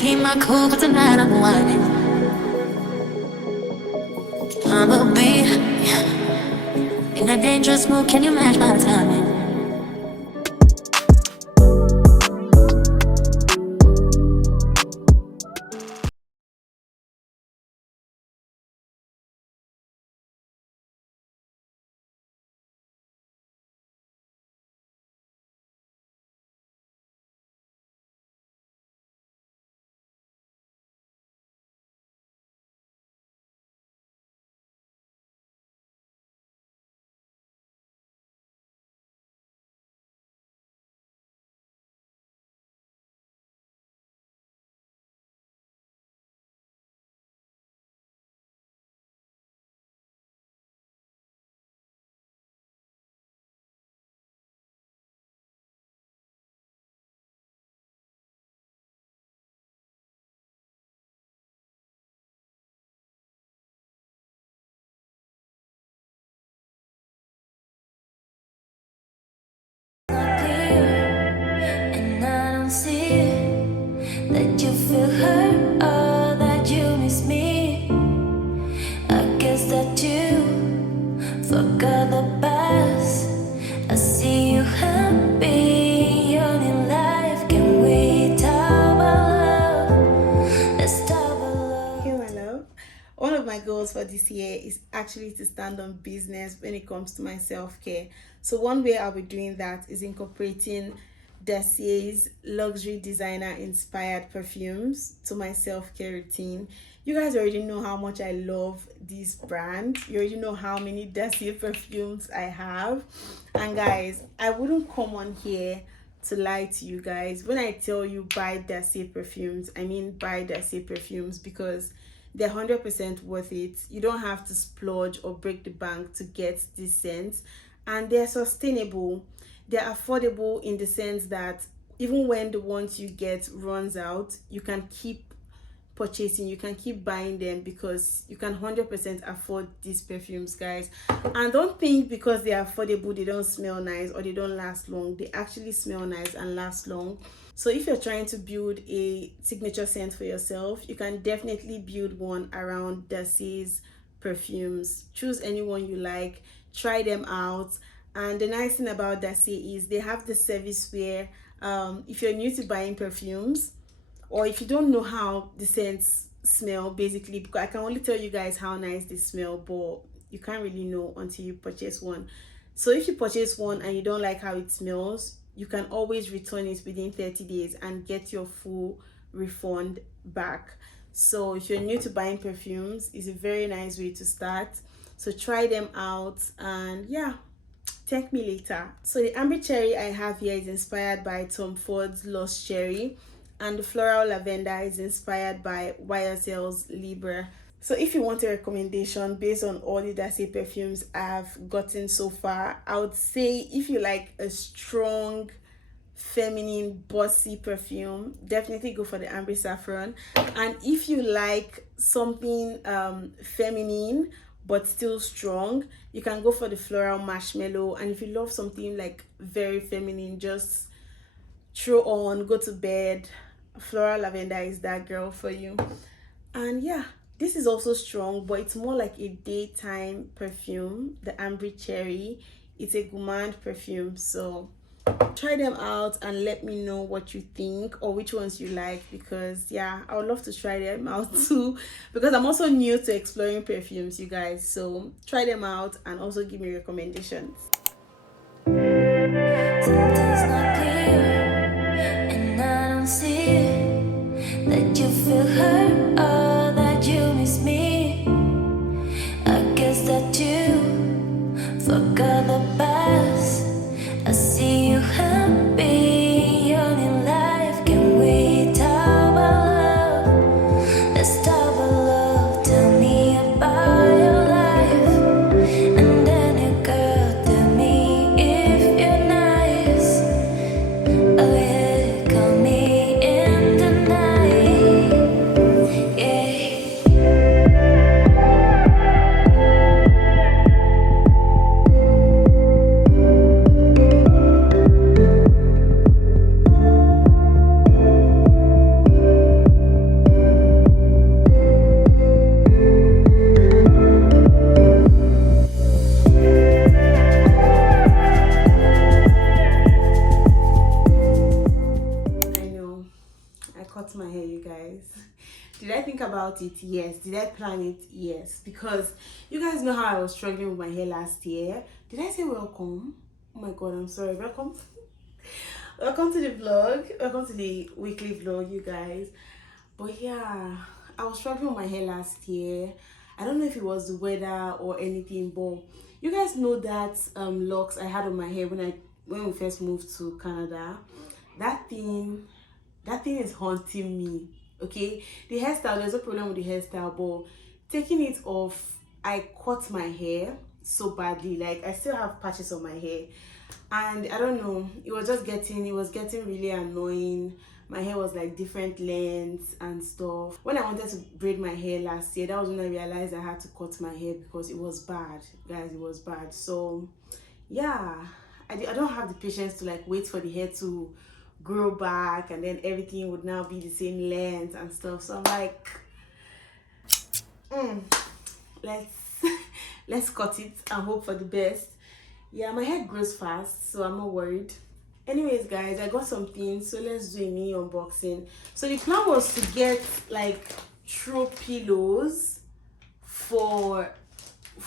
keep my cool, but tonight I'm whining. I'ma be in a dangerous mood. Can you match my timing? And I don't see that you feel hurt or that you miss me. I guess that you forgot the past. I see you happy, young in life. Can we talk about love? Let's talk about love. Hey, my love. One of my goals for this year is actually to stand on business when it comes to my self-care. So one way I'll be doing that is incorporating Dossier's luxury designer inspired perfumes to my self-care routine. You guys already know how much I love this brand. You already know how many Dossier perfumes I have. And guys, I wouldn't come on here to lie to you guys. When I tell you buy Dossier perfumes, I mean buy Dossier perfumes because they're 100% worth it. You don't have to splurge or break the bank to get these scents, and they're sustainable. They're affordable in the sense that even when the ones you get runs out, you can keep purchasing, you can keep buying them because you can 100% afford these perfumes, guys. And don't think because they are affordable they don't smell nice or they don't last long. They actually smell nice and last long. So if you're trying to build a signature scent for yourself, you can definitely build one around Dossier's perfumes. Choose anyone you like, try them out. And the nice thing about Dossier is they have the service where if you're new to buying perfumes, or if you don't know how the scents smell, basically, because I can only tell you guys how nice they smell, but you can't really know until you purchase one. So if you purchase one and you don't like how it smells, you can always return it within 30 days and get your full refund back. So if you're new to buying perfumes, it's a very nice way to start. So try them out, and yeah, thank me later. So the amber cherry I have here is inspired by Tom Ford's Lost Cherry, and the floral lavender is inspired by YSL's Libra. So if you want a recommendation based on all the Dossier perfumes I've gotten so far, I would say if you like a strong feminine bossy perfume, definitely go for the amber saffron. And if you like something feminine but still strong, you can go for the floral marshmallow. And if you love something like very feminine, just throw on, go to bed, floral lavender is that girl for you. And yeah, this is also strong, but it's more like a daytime perfume, the amber cherry. It's a gourmand perfume, so try them out and let me know what you think or which ones you like, because yeah, I would love to try them out too, because I'm also new to exploring perfumes, you guys. So try them out and also give me recommendations. Something's not clear, and I don't see that you feel hurt or that you miss me. I guess that you forgot the past. I see you happy, young in life. Can we talk about love? Let's talk about love. Tell me about your life, and then you girl, tell me if you're nice. cut my hair, you guys. Did I think about it? Yes. Did I plan it? Yes. Because you guys know how I was struggling with my hair last year. Did I say welcome? Oh my god, I'm sorry. Welcome. Welcome to the vlog. Welcome to the weekly vlog, you guys. But yeah, I was struggling with my hair last year. I don't know if it was the weather or anything, but you guys know that locks I had on my hair when we first moved to Canada. That thing is haunting me. Okay, the hairstyle, there's no problem with the hairstyle, but taking it off, I cut my hair so badly. Like, I still have patches on my hair, and I don't know, it was getting really annoying. My hair was like different lengths and stuff. When I wanted to braid my hair last year, that was when I realized I had to cut my hair because it was bad, guys. It was bad. So yeah, I don't have the patience to like wait for the hair to grow back and then everything would now be the same length and stuff. So I'm like, let's cut it and hope for the best. Yeah, my hair grows fast, so I'm not worried. Anyways, guys, I got some things, so let's do a mini unboxing. So the plan was to get like throw pillows for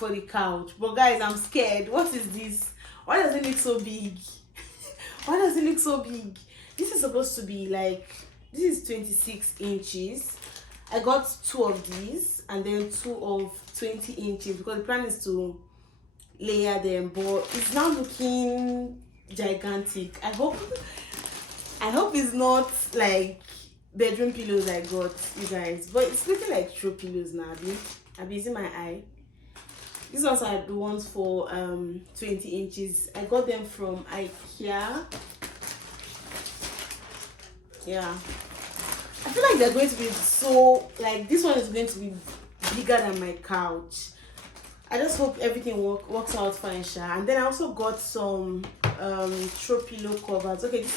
the couch, but guys, I'm scared. What is this? Why does it look so big? Why does it look so big? This is supposed to be like, this is 26 inches. I got 2 of these and then 2 of 20 inches because the plan is to layer them, but it's now looking gigantic. I hope it's not like bedroom pillows I got, you guys, but it's looking like throw pillows now. I've been using my eye. These ones are the ones for 20 inches. I got them from IKEA. Yeah, I feel like they're going to be so, like, this one is going to be bigger than my couch. I just hope everything works out fine, sha. And then I also got some throw pillow covers. Okay, this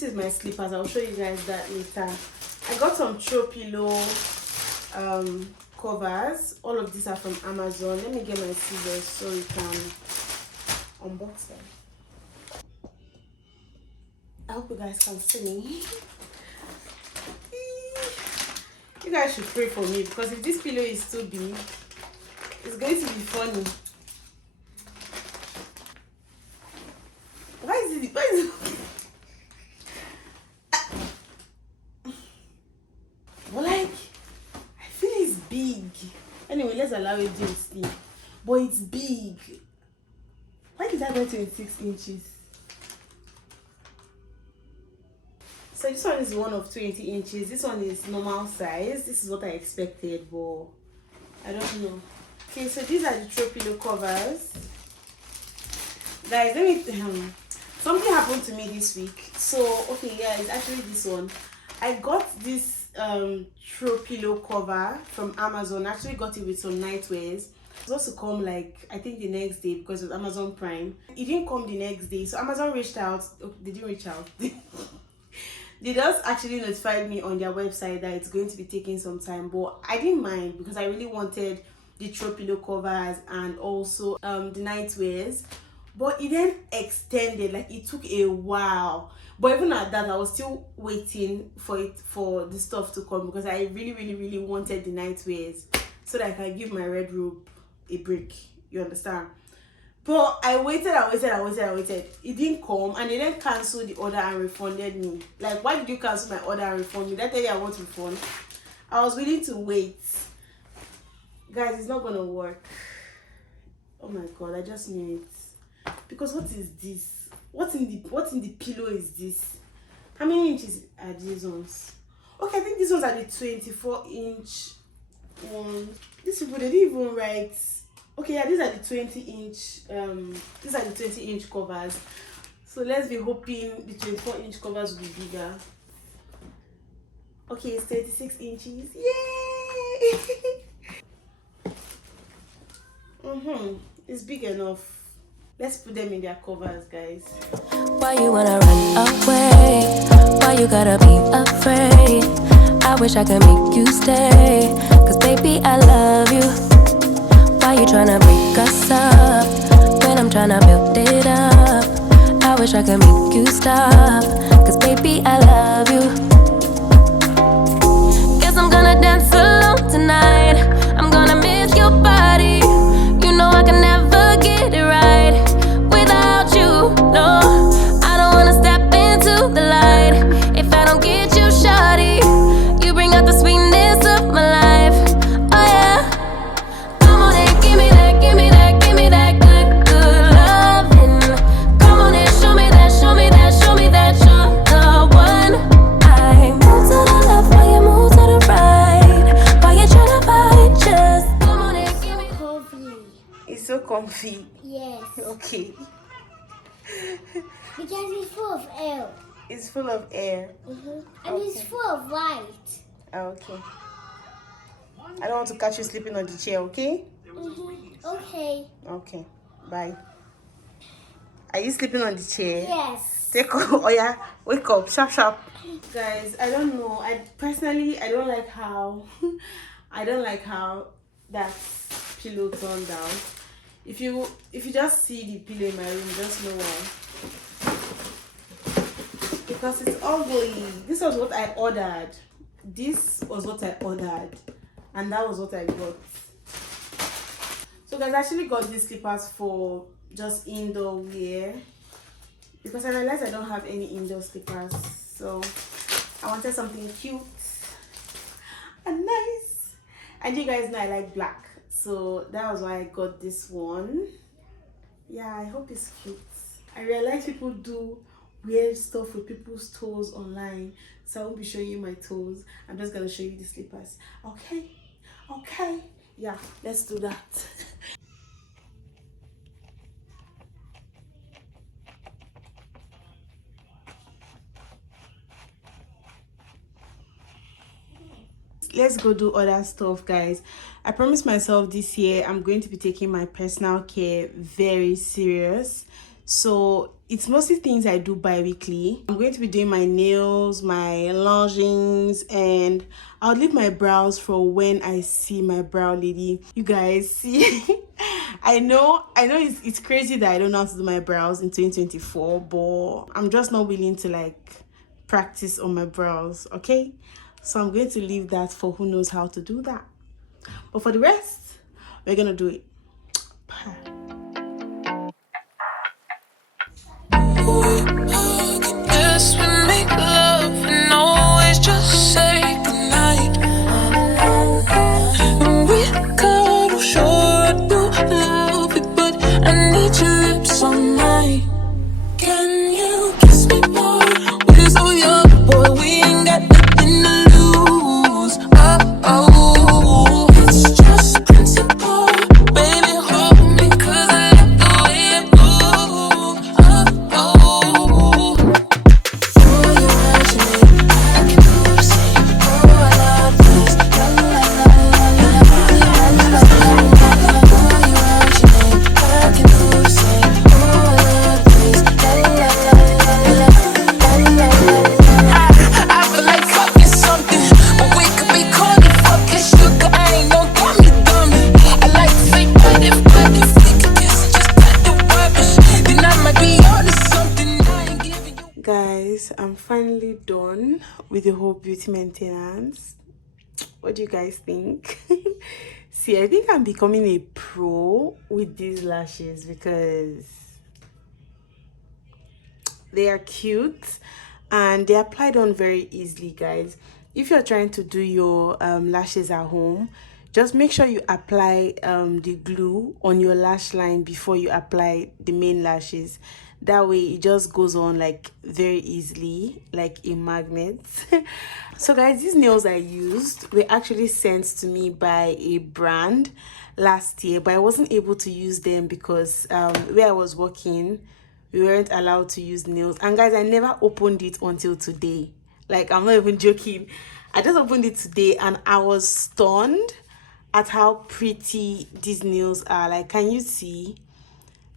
is my slippers. I'll show you guys that later. I got some throw pillow covers. All of these are from Amazon. Let me get my scissors so we can unbox them. I hope you guys can see me. You guys should pray for me because if this pillow is too big, it's going to be funny. Why is it? But like, I feel it's big. Anyway, let's allow it to sleep. But it's big. Why did I go 26 inches? So this one is one of 20 inches. This one is normal size. This is what I expected, but I don't know. Okay, so these are the throw pillow covers. Guys, let me something happened to me this week. So okay, yeah, it's actually this one. I got this throw pillow cover from Amazon. I actually got it with some nightwears. It was supposed to come like, I think the next day because it was Amazon Prime. It didn't come the next day, so Amazon reached out. Oh, they didn't reach out. They just actually notified me on their website that it's going to be taking some time, but I didn't mind because I really wanted the throw pillow covers and also the nightwears. But it then extended, like it took a while. But even at that, I was still waiting for the stuff to come because I really wanted the nightwears so that I can give my red robe a break. You understand? But I waited. It didn't come, and they then canceled the order and refunded me. Like, why did you cancel my order and refund me? Did I tell you I want refund? I was willing to wait. Guys, it's not gonna work. Oh my god, I just knew it. Because what is this? What's in the pillow is this? How many inches are these ones? Okay, I think these ones are the 24-inch ones. These people, they didn't even write. Okay, yeah, these are the 20-inch covers. So let's be hoping the 24-inch covers will be bigger. Okay, it's 36 inches. Yay! It's big enough. Let's put them in their covers, guys. Why you wanna run away? Why you gotta be afraid? I wish I could make you stay. Cause baby, I love you. Why you tryna break us up when I'm tryna build it up? I wish I could make you stop. Cause baby, I love you. comfy? Yes. Okay. Because it's full of air. It's full of air. And Okay. it's full of light. Okay. I don't want to catch you sleeping on the chair, okay? Okay. Okay. Bye. Are you sleeping on the chair? Yes. Take off. Oh yeah. Wake up. Sharp, sharp. Guys, I don't know. I personally, I don't like how I don't like how that pillow turned out. If you just see the pillow in my room, just know why. Because it's ugly. This was what I ordered. This was what I ordered. And that was what I got. So guys, I actually got these slippers for just indoor wear. Because I realized I don't have any indoor slippers. So I wanted something cute and nice. And you guys know I like black. So that was why I got this one. Yeah, I hope it's cute. I realize people do weird stuff with people's toes online. So I won't be showing you my toes. I'm just going to show you the slippers. Okay? Okay. Yeah, let's do that. Let's go do other stuff, guys. I promised myself this year I'm going to be taking my personal care very serious. So it's mostly things I do bi-weekly. I'm going to be doing my nails, my longings, and I'll leave my brows for when I see my brow lady. You guys see, I know it's crazy that I don't know how to do my brows in 2024, but I'm just not willing to like practice on my brows, okay? So I'm going to leave that for who knows how to do that. But for the rest, we're gonna do it. Yes, we make love and always just say goodnight. And we cuddle, sure I do love it, but I need your lips all night. Can you kiss me more? We're so young, boy, we ain't got nothing to lose. Oh, it's just principle. Baby, hold me, 'cause I like the way it moves. Oh, for your imagination, I can do the same. Oh, I love this. La la la la la la la la la. For your imagination, I can do the same. Oh, I love this. La la la la la la la. I feel like fucking something, but we could be calling fucking sugar. I ain't no dummy dummy. I like to say, but if we could kiss and just cut the rubbish, then I might be onto something. I ain't giving you. Guys, I'm finally done with the whole beauty maintenance. What do you guys think? See, I think I'm becoming a pro with these lashes because they are cute and they applied on very easily, guys. If you're trying to do your lashes at home, just make sure you apply the glue on your lash line before you apply the main lashes. That way it just goes on like very easily, like a magnet. So guys, these nails I used were actually sent to me by a brand last year, but I wasn't able to use them because where I was working, we weren't allowed to use nails. And guys, I never opened it until today. Like, I'm not even joking. I just opened it today and I was stunned at how pretty these nails are. Like, can you see?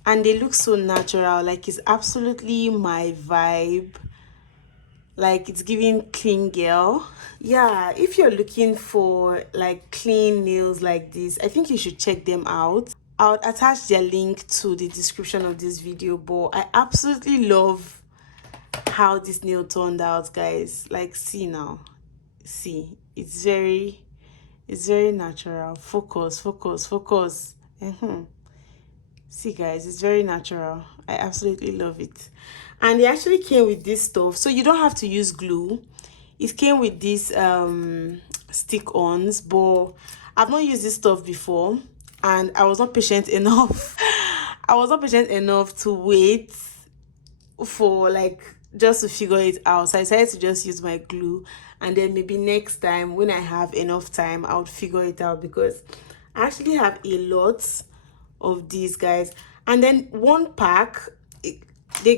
And they look so natural. Like, it's absolutely my vibe. Like, it's giving clean girl. Yeah, if you're looking for like clean nails like this, I think you should check them out. I'll attach their link to the description of this video, but I absolutely love how this nail turned out, guys. Like, see now, see, it's very natural. Focus. See guys, it's very natural. I absolutely love it. And they actually came with this stuff, so you don't have to use glue. It came with these stick-ons, but I've not used this stuff before and I was not patient enough. I was not patient enough to wait for like just to figure it out. So I decided to just use my glue, and then maybe next time when I have enough time I would figure it out, because I actually have a lot of these, guys. And then one pack, they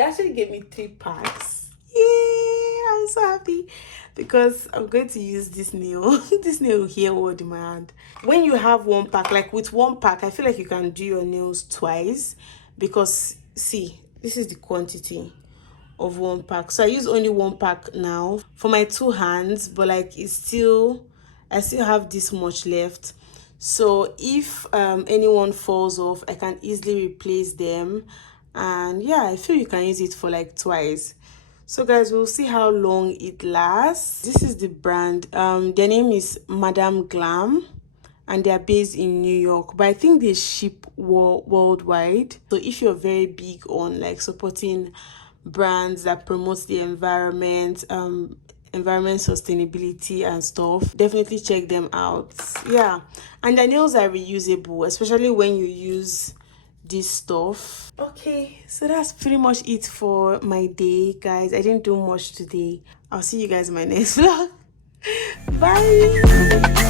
actually gave me 3 packs. Yeah, I'm so happy because I'm going to use this nail this nail here word in my hand. When you have one pack, like with one pack, I feel like you can do your nails twice, because see, this is the quantity of one pack. So I use only one pack now for my 2 hands, but like I still have this much left. So if anyone falls off, I can easily replace them. And yeah, I feel you can use it for like twice. So guys, we'll see how long it lasts. This is the brand. Their name is Madame Glam, and they are based in New York, but I think they ship worldwide. So if you're very big on like supporting brands that promotes the environment, environment sustainability and stuff, definitely check them out. Yeah, and the nails are reusable, especially when you use this stuff. Okay, so that's pretty much it for my day, guys. I didn't do much today. I'll see you guys in my next vlog. Bye.